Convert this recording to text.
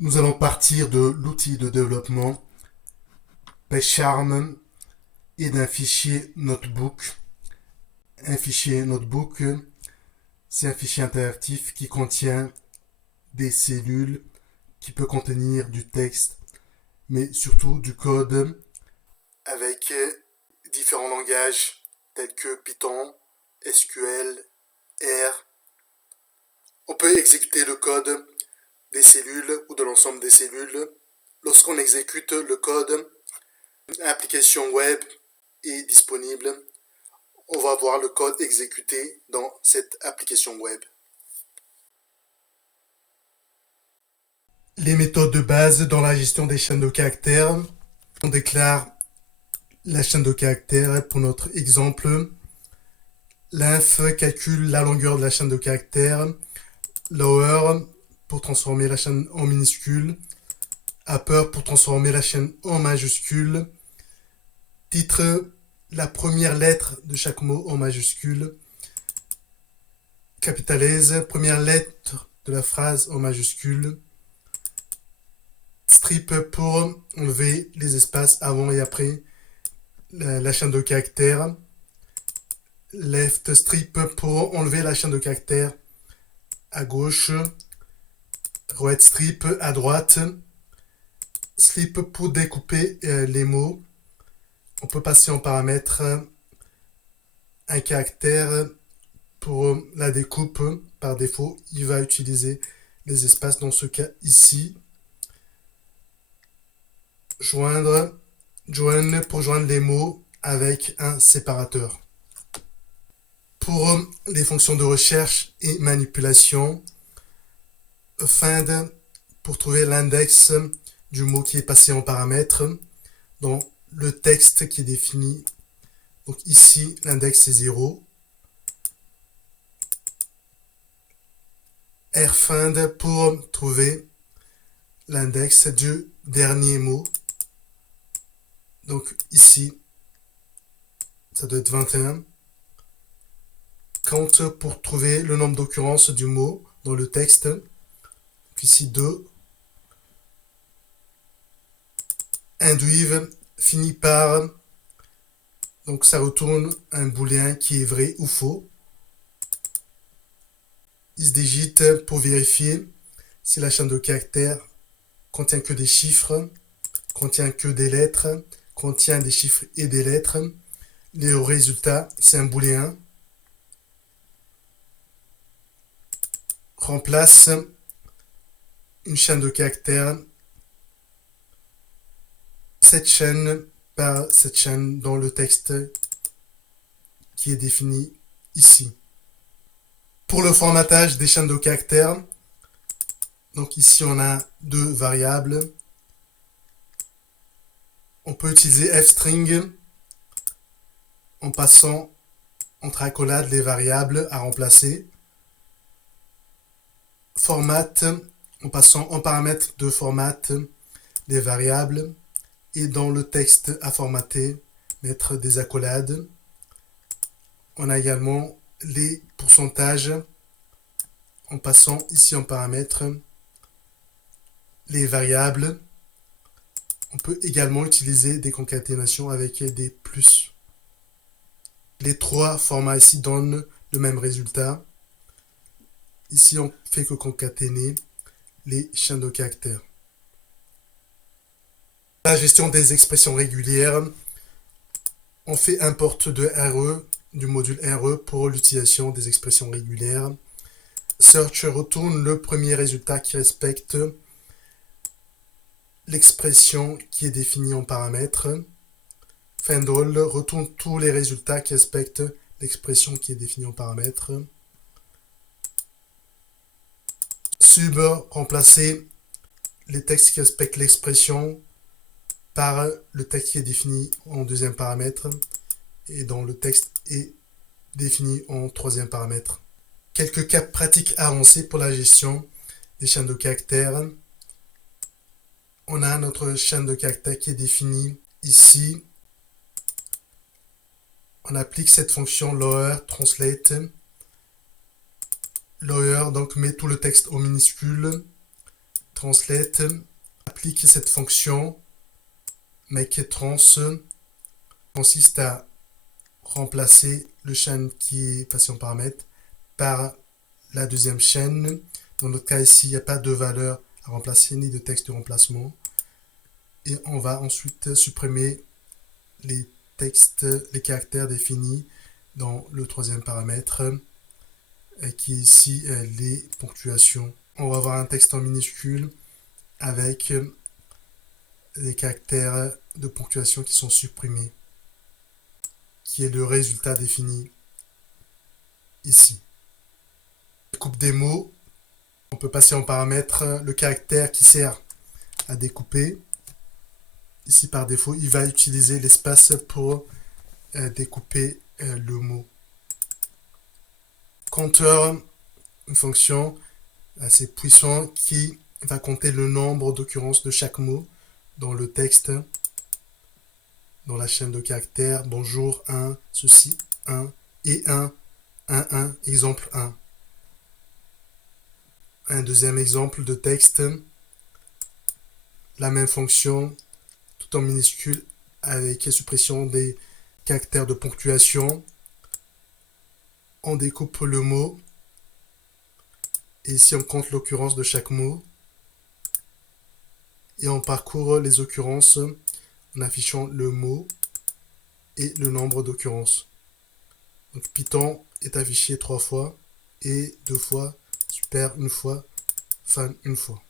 Nous allons partir de l'outil de développement PyCharm et d'un fichier notebook. Un fichier notebook, c'est un fichier interactif qui contient des cellules, qui peut contenir du texte, mais surtout du code avec différents langages tels que Python, SQL, R. On peut exécuter le code des cellules ou de l'ensemble des cellules. Lorsqu'on exécute le code, l'application web est disponible. On va voir le code exécuté dans cette application web. Les méthodes de base dans la gestion des chaînes de caractères. On déclare la chaîne de caractères pour notre exemple. L'inf calcule la longueur de la chaîne de caractères. Lower pour transformer la chaîne en minuscule. Upper pour transformer la chaîne en majuscule. Titre, la première lettre de chaque mot en majuscule. Capitalize, première lettre de la phrase en majuscule. Strip pour enlever les espaces avant et après la chaîne de caractères. Left strip pour enlever la chaîne de caractères à gauche. Right strip à droite. Slip pour découper les mots. On peut passer en paramètre un caractère pour la découpe. Par défaut, il va utiliser les espaces dans ce cas ici. Joindre pour joindre les mots avec un séparateur. Pour les fonctions de recherche et manipulation, find pour trouver l'index du mot qui est passé en paramètre dans le texte qui est défini. Donc ici, l'index est 0. Rfind pour trouver l'index du dernier mot. Donc ici, ça doit être 21. Count pour trouver le nombre d'occurrences du mot dans le texte. Donc ici 2. Induive finit par, donc ça retourne un booléen qui est vrai ou faux. Isdigit pour vérifier si la chaîne de caractères contient que des chiffres, contient que des lettres, contient des chiffres et des lettres. Le résultat, c'est un booléen. Remplace une chaîne de caractères, cette chaîne par cette chaîne dans le texte qui est défini ici. Pour le formatage des chaînes de caractères, donc ici on a deux variables. On peut utiliser fstring en passant entre accolades les variables à remplacer. Format en passant en paramètre de format les variables. Et dans le texte à formater, mettre des accolades. On a également les pourcentages en passant ici en paramètre les variables. On peut également utiliser des concaténations avec des plus. Les trois formats ici donnent le même résultat. Ici, on fait que concaténer les chaînes de caractères. La gestion des expressions régulières, on fait import de RE, du module RE pour l'utilisation des expressions régulières. Search retourne le premier résultat qui respecte l'expression qui est définie en paramètre. Find all retourne tous les résultats qui respectent l'expression qui est définie en paramètre. Sub, remplacer les textes qui respectent l'expression par le texte qui est défini en deuxième paramètre et dont le texte est défini en troisième paramètre. Quelques cas pratiques avancés pour la gestion des chaînes de caractères. On a notre chaîne de caractères qui est définie ici. On applique cette fonction lower translate. Lower donc met tout le texte au minuscule. Translate applique cette fonction makeTrans consiste à remplacer le chaîne qui est passé en paramètre par la deuxième chaîne. Dans notre cas ici, il n'y a pas de valeur à remplacer ni de texte de remplacement. Et on va ensuite supprimer les textes, les caractères définis dans le troisième paramètre, qui est ici les ponctuations. On va avoir un texte en minuscule avec les caractères de ponctuation qui sont supprimés, qui est le résultat défini ici. Coupe des mots, on peut passer en paramètre le caractère qui sert à découper. Ici par défaut, il va utiliser l'espace pour découper le mot. Compteur, une fonction assez puissante qui va compter le nombre d'occurrences de chaque mot dans le texte, dans la chaîne de caractères. Bonjour, 1, ceci, 1, et 1, 1, exemple 1. Un deuxième exemple de texte, la même fonction, tout en minuscule, avec suppression des caractères de ponctuation. On découpe le mot, et ici on compte l'occurrence de chaque mot, et on parcourt les occurrences en affichant le mot et le nombre d'occurrences. Donc Python est affiché 3 fois, et 2 fois, super 1 fois, fan 1 fois.